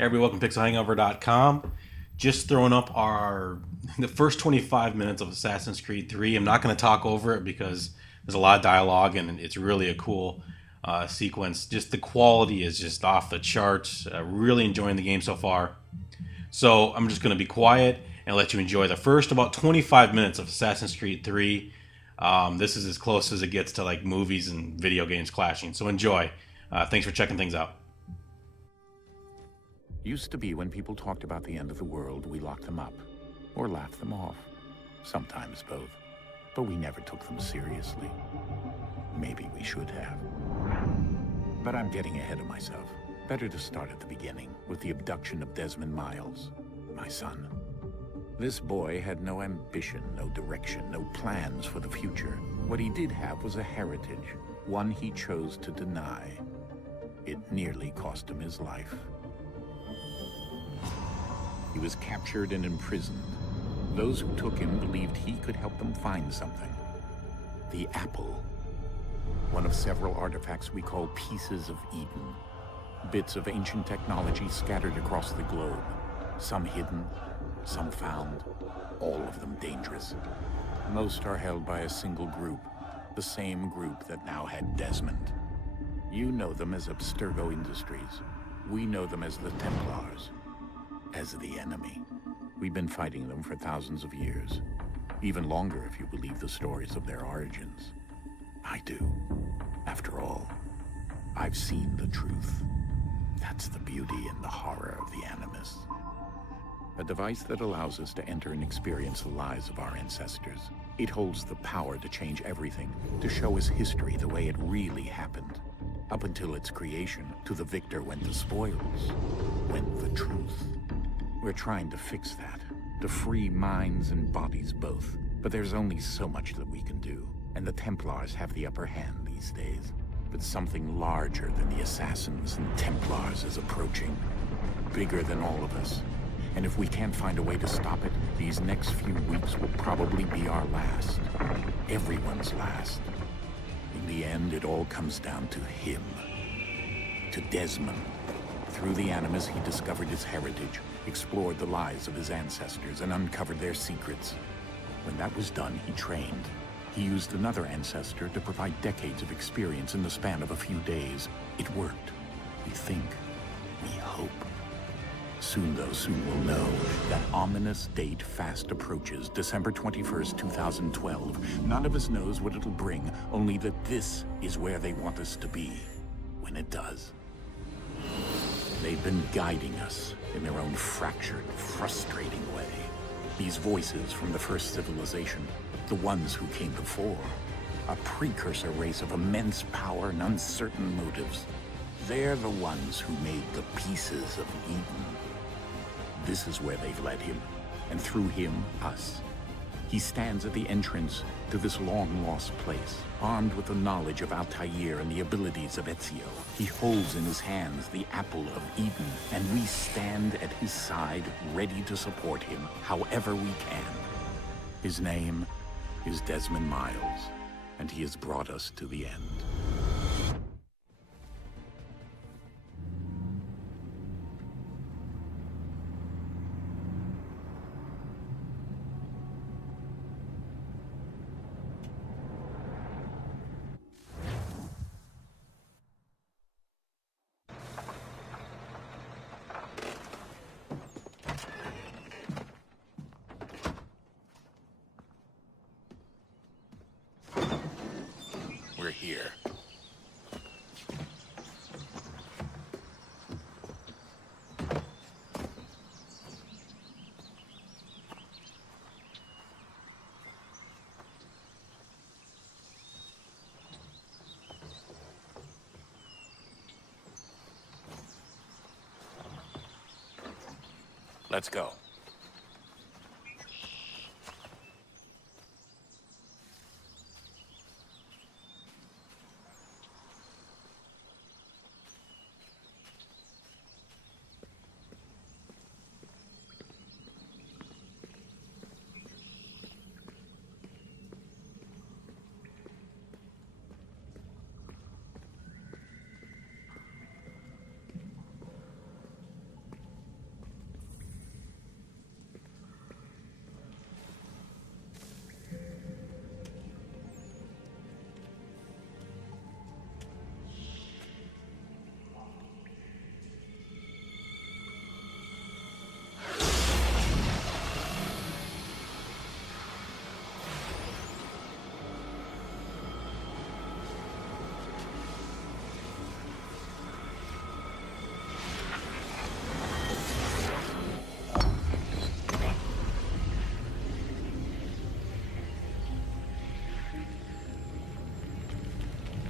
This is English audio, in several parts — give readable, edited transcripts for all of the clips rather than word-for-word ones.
Everybody, welcome to pixelhangover.com. Just throwing up the first 25 minutes of Assassin's Creed 3. I'm not going to talk over it because there's a lot of dialogue and it's really a cool sequence. Just the quality is just off the charts. Really enjoying the game so far. So I'm just going to be quiet and let you enjoy the first about 25 minutes of Assassin's Creed 3. This is as close as it gets to like movies and video games clashing. So enjoy. Thanks for checking things out. Used to be when people talked about the end of the world, we locked them up or laughed them off. Sometimes both. But we never took them seriously. Maybe we should have. But I'm getting ahead of myself. Better to start at the beginning with the abduction of Desmond Miles, my son. This boy had no ambition, no direction, no plans for the future. What he did have was a heritage, one he chose to deny. It nearly cost him his life. He was captured and imprisoned. Those who took him believed he could help them find something. The apple. One of several artifacts we call pieces of Eden. Bits of ancient technology scattered across the globe. Some hidden, some found, all of them dangerous. Most are held by a single group, the same group that now had Desmond. You know them as Abstergo Industries. We know them as the Templars. As the enemy. We've been fighting them for thousands of years. Even longer if you believe the stories of their origins. I do. After all, I've seen the truth. That's the beauty and the horror of the Animus. A device that allows us to enter and experience the lives of our ancestors. It holds the power to change everything, to show us history the way it really happened. Up until its creation, to the victor went the spoils, went the truth. We're trying to fix that, to free minds and bodies both. But there's only so much that we can do, and the Templars have the upper hand these days. But something larger than the Assassins and Templars is approaching, bigger than all of us. And if we can't find a way to stop it, these next few weeks will probably be our last. Everyone's last. In the end, it all comes down to him. To Desmond. Through the Animus, he discovered his heritage, explored the lives of his ancestors, and uncovered their secrets. When that was done, he trained. He used another ancestor to provide decades of experience in the span of a few days. It worked. We think. We hope. Soon, though, soon we'll know. That ominous date fast approaches, December 21st, 2012. None of us knows what it'll bring, only that this is where they want us to be. When it does. They've been guiding us in their own fractured, frustrating way. These voices from the first civilization, the ones who came before, a precursor race of immense power and uncertain motives. They're the ones who made the pieces of Eden. This is where they've led him, and through him, us. He stands at the entrance to this long-lost place, armed with the knowledge of Altair and the abilities of Ezio. He holds in his hands the apple of Eden, and we stand at his side, ready to support him however we can. His name is Desmond Miles, and he has brought us to the end. We're here. Let's go.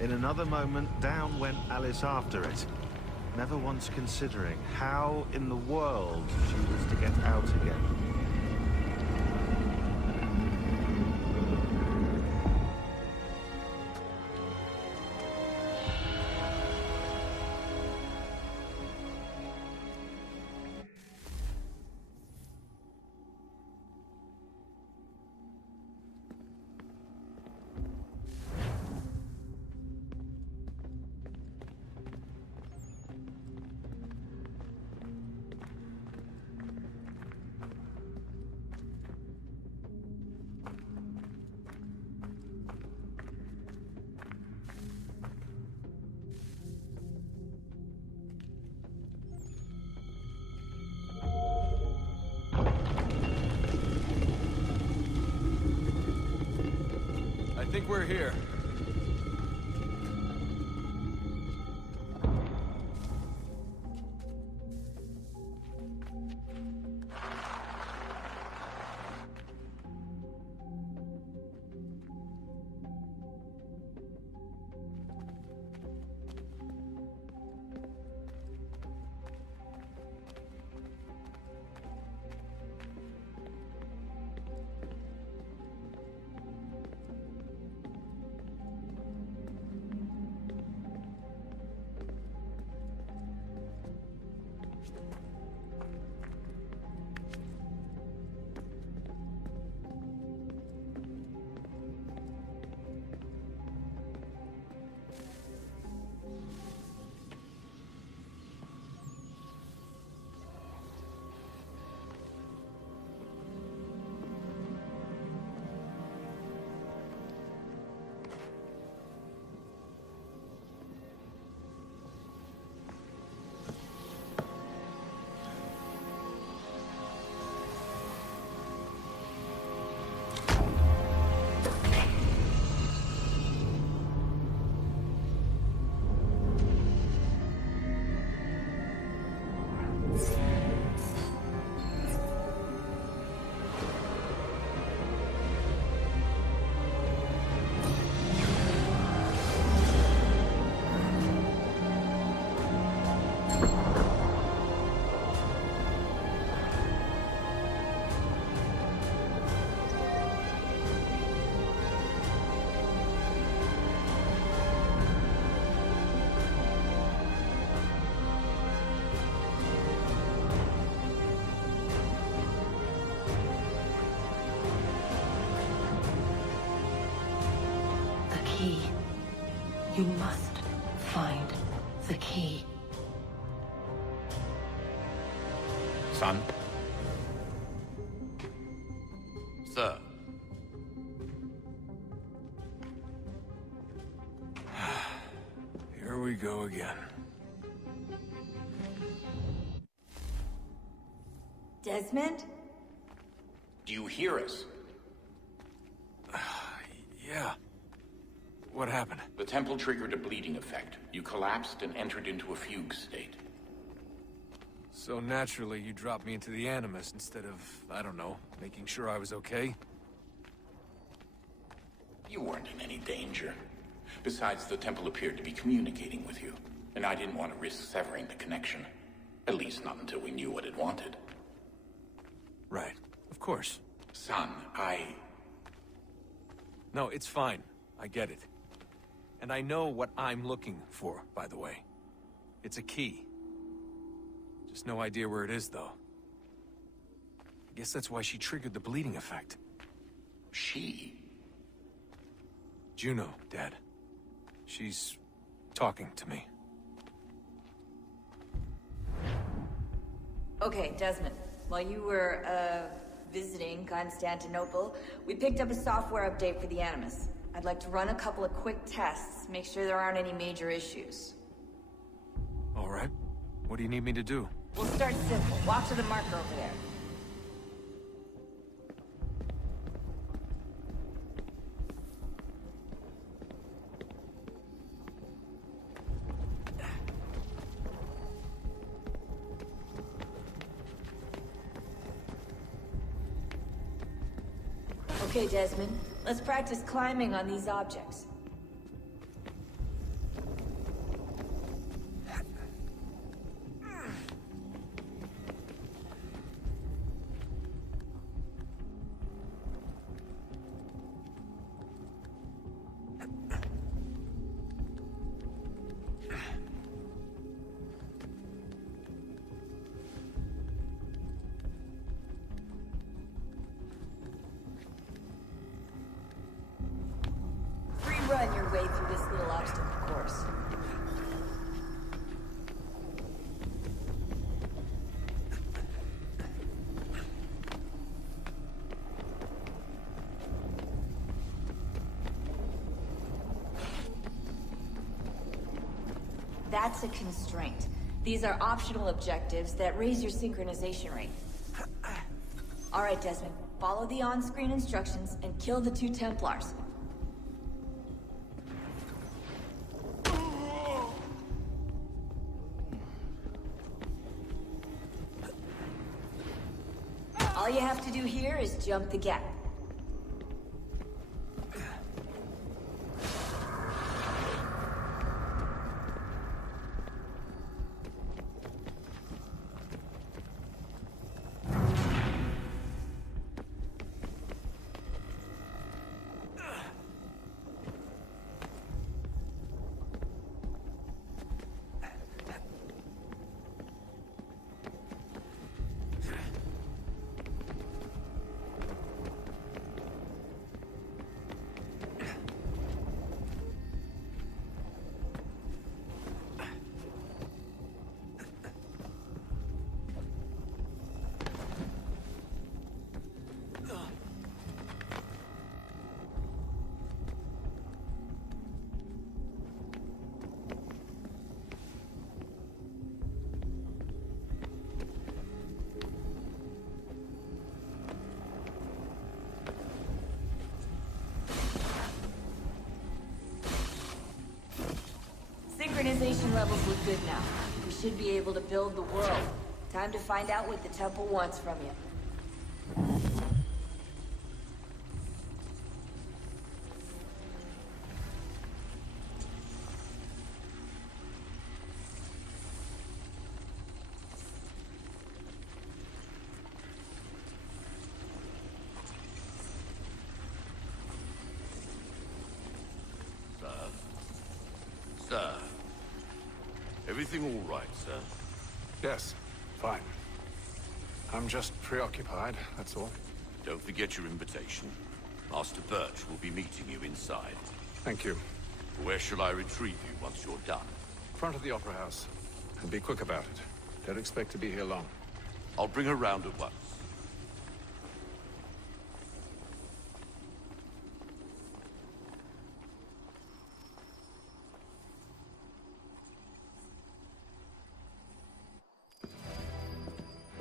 In another moment, down went Alice after it, never once considering how in the world she was to get out again. I think we're here. You must find the key. Son? Sir. Here we go again. Desmond? Do you hear us? Yeah. What happened? The temple triggered a bleeding effect. You collapsed and entered into a fugue state. So naturally, you dropped me into the Animus instead of, I don't know, making sure I was okay? You weren't in any danger. Besides, the temple appeared to be communicating with you, and I didn't want to risk severing the connection. At least not until we knew what it wanted. Right. Of course. Son, No, it's fine. I get it. And I know what I'm looking for, by the way. It's a key. Just no idea where it is, though. I guess that's why she triggered the bleeding effect. She? Juno, Dad. She's talking to me. Okay, Desmond. While you were, visiting Constantinople, we picked up a software update for the Animus. I'd like to run a couple of quick tests, make sure there aren't any major issues. All right. What do you need me to do? We'll start simple. Walk to the marker over there. Okay, Desmond. Let's practice climbing on these objects. That's a constraint. These are optional objectives that raise your synchronization rate. Alright, Desmond. Follow the on-screen instructions and kill the 2 Templars. All you have to do here is jump the gap. Synchronization levels look good now. We should be able to build the world. Time to find out what the temple wants from you. Sir. Everything all right, sir? Yes, fine. I'm just preoccupied, that's all. Don't forget your invitation. Master Birch will be meeting you inside. Thank you. Where shall I retrieve you once you're done? Front of the Opera House. And be quick about it. Don't expect to be here long. I'll bring her round at once.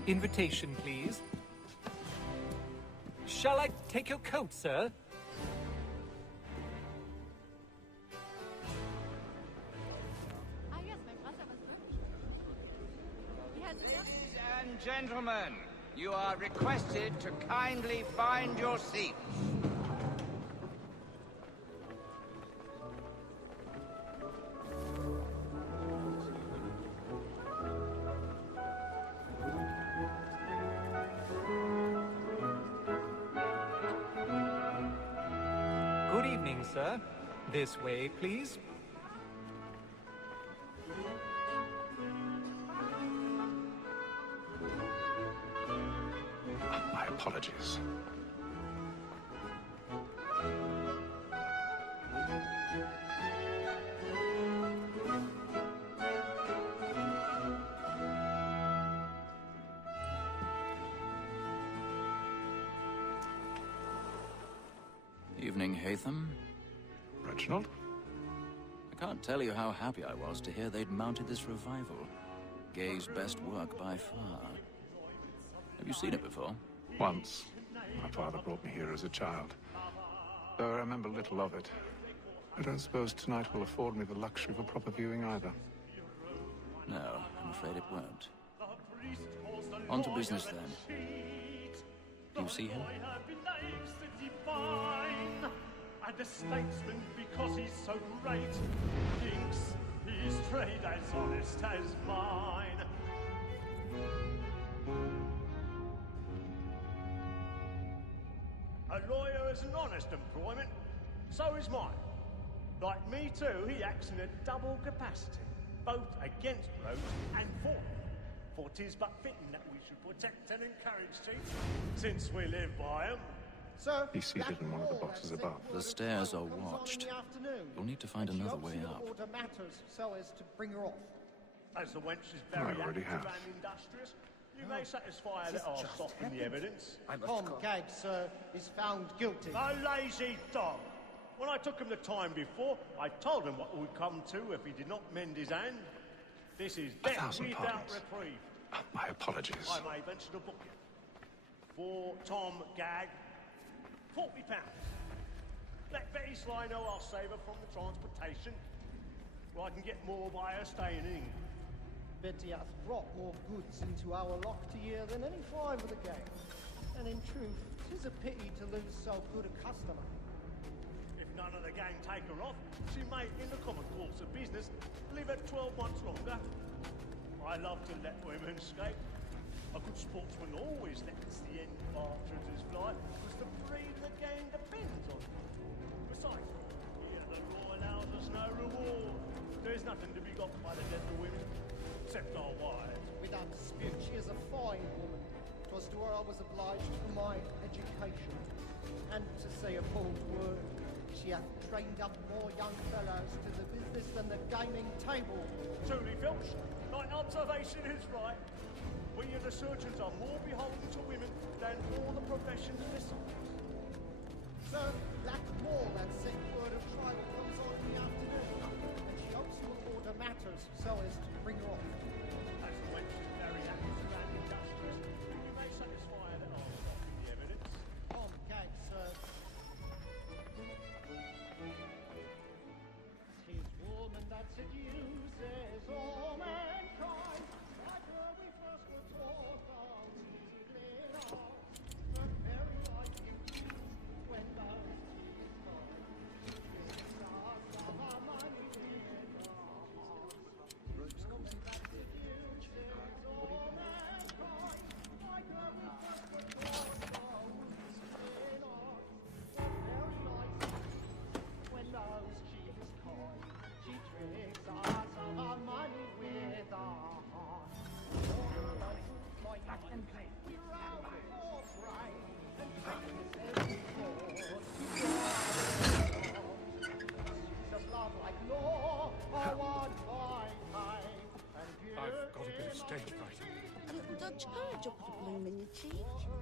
Invitation, please. Shall I take your coat, sir? Ladies and gentlemen, you are requested to kindly find your seats. Good evening, sir. This way, please. My apologies. Evening, Haytham. Reginald? I can't tell you how happy I was to hear they'd mounted this revival. Gay's best work by far. Have you seen it before? Once. My father brought me here as a child. Though I remember little of it. I don't suppose tonight will afford me the luxury of a proper viewing either. No, I'm afraid it won't. On to business, then. Do you see him? And the statesman, because he's so great, thinks his trade as honest as mine. A lawyer is an honest employment, so is mine. Like me too, he acts in a double capacity, both against roads and for them. For 'tis but fitting that we should protect and encourage chiefs, since we live by 'em. Sir, he's seated in one of the boxes above. The stairs are watched. You'll need to find another way up. So as to bring her off. As the wench is very already active have. and industrious, you may satisfy her that I'll soften the evidence. Tom Gadd, sir, is found guilty. A lazy dog! When I took him the time before, I told him what would come to if he did not mend his hand. This is death 1,000 without pardons. reprieve. My apologies. I may venture to book you. For Tom Gag, £40. Let Betty Sly know I'll save her from the transportation. Well, I can get more by her staying in England. Betty hath brought more goods into our lock year than any five of the gang. And in truth, 'tis a pity to lose so good a customer. If none of the gang take her off, she may, in the common course of business, live at 12 months longer. I love to let women escape. A good sportsman always lets the end partridges fly, because the breed of the gang depends on it. Besides, here the law allows us no reward. There's nothing to be got by the death of women, except our wives. Without dispute, she is a fine woman. 'Twas to her I was obliged for my education. And to say a bold word, she hath trained up more young fellows to the business than the gaming table. Truly, Filch, thy observation is right. We and the surgeons are more beholden to women than all the professions besides. Sir, Blackmore, that sick word of trial comes on in the afternoon, and she hopes to order matters so as to bring her off. As the wench is very active and industrious, you may satisfy her that I'll stop in the evidence. Tom Gag, sir. 'Tis woman that seduces all mankind. Like her we first were taught, how easy glid out. But very like you, when those tears fall. It's us of our money in our hearts. Woman that seduces all mankind. Like her we first were taught, how easy glid out. But very like you, when those cheers coy. She tricks us of our money with our heart. We round for right and practice every chord. She's of love like law, or one by time. I've got a bit of stage fright. A little Dutch urge up the bloom in your cheek.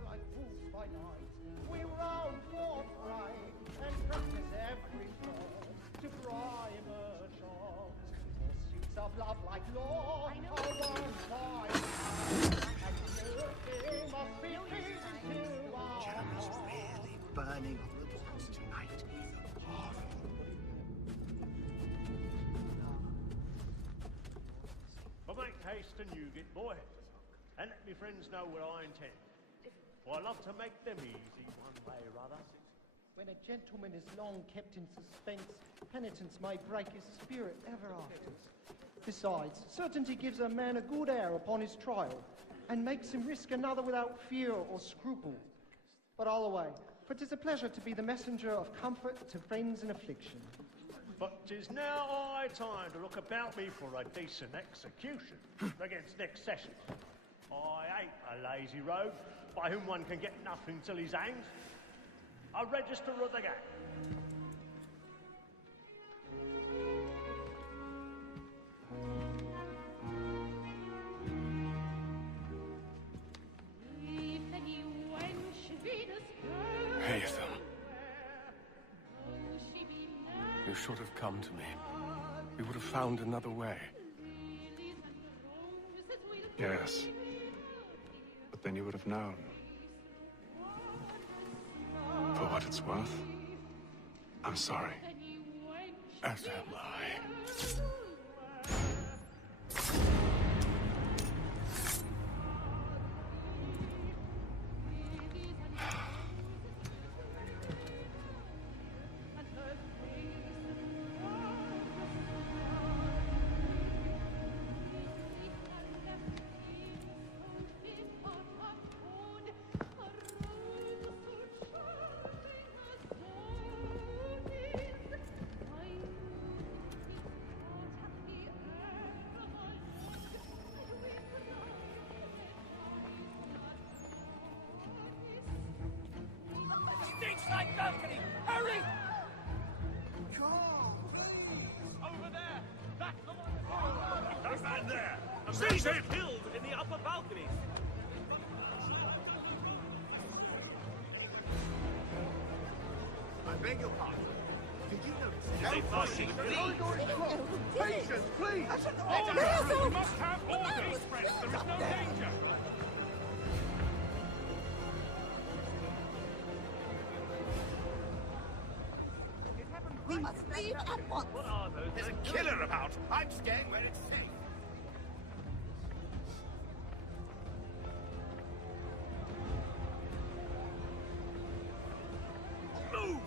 Like fools by night, we round for right and practice every chord to prime a job. Pursuits of love like law, I know. Are one by time. And everything must be pleasing to our Germans really burning up the books tonight. But make haste and you get boy, and let me friends know what I intend. For I love to make them easy one way or other. When a gentleman is long kept in suspense, penitence may break his spirit ever after. Besides, certainty gives a man a good air upon his trial, and makes him risk another without fear or scruple. But all away, for 'tis a pleasure to be the messenger of comfort to friends in affliction. But 'tis now high time to look about me for a decent execution against next session. I hate a lazy rogue by whom one can get nothing till he's hanged. A register of the gang. Haytham. You should have come to me. We would have found another way. Yes. But then you would have known. For what it's worth, I'm sorry. As am I. Stinks like balcony! Hurry! Over there! That's the one! That man there! Seize him! Killed in the upper balcony! I beg your pardon. Do say fussy. Patience, please! Order! We must have order! Friends, there is no danger! We must leave at once. What are those? There's a killer about. I'm staying where it's safe. Move!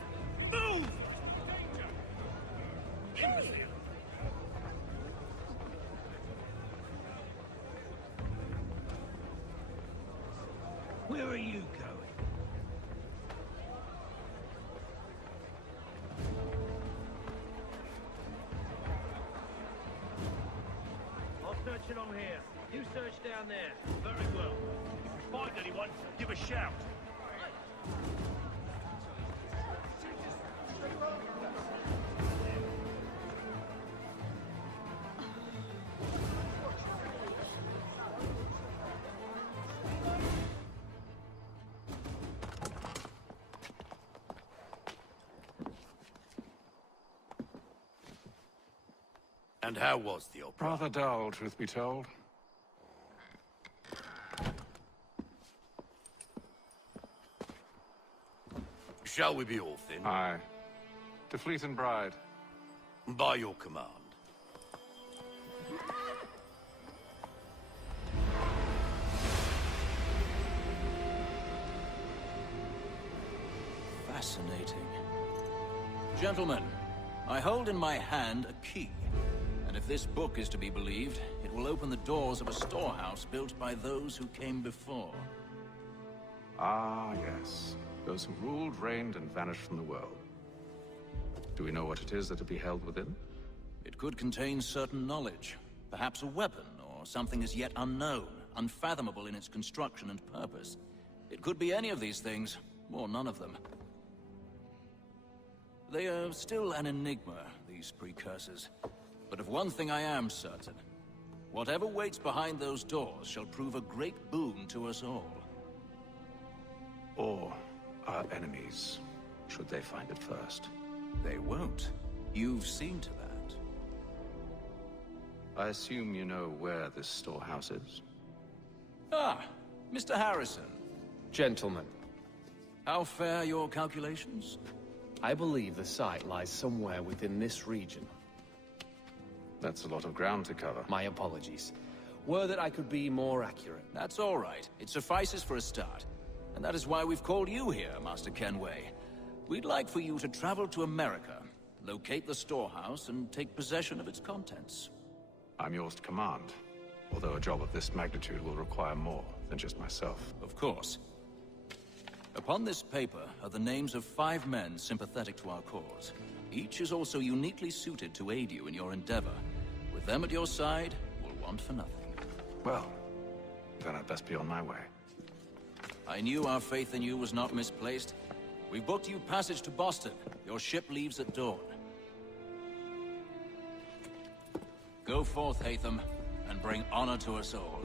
Move! Imbecile! Where are you going? I'll search along here. You search down there. Very well. If you find anyone, give a shout. And how was the opera? Rather dull, truth be told. Shall we be off then? Aye. To Fleet and Bride. By your command. Fascinating. Gentlemen, I hold in my hand a key. And if this book is to be believed, it will open the doors of a storehouse built by those who came before. Ah, yes. Those who ruled, reigned, and vanished from the world. Do we know what it is that will be held within? It could contain certain knowledge. Perhaps a weapon, or something as yet unknown, unfathomable in its construction and purpose. It could be any of these things, or none of them. They are still an enigma, these precursors. But of one thing I am certain. Whatever waits behind those doors shall prove a great boon to us all. Or our enemies, should they find it first. They won't. You've seen to that. I assume you know where this storehouse is? Ah, Mr. Harrison. Gentlemen, How fare your calculations? I believe the site lies somewhere within this region. That's a lot of ground to cover. My apologies. Were that I could be more accurate. That's all right. It suffices for a start. And that is why we've called you here, Master Kenway. We'd like for you to travel to America, locate the storehouse, and take possession of its contents. I'm yours to command. Although a job of this magnitude will require more than just myself. Of course. Upon this paper are the names of 5 men sympathetic to our cause. Each is also uniquely suited to aid you in your endeavor. With them at your side, we'll want for nothing. Well, then I'd best be on my way. I knew our faith in you was not misplaced. We've booked you passage to Boston. Your ship leaves at dawn. Go forth, Hatham, and bring honor to us all.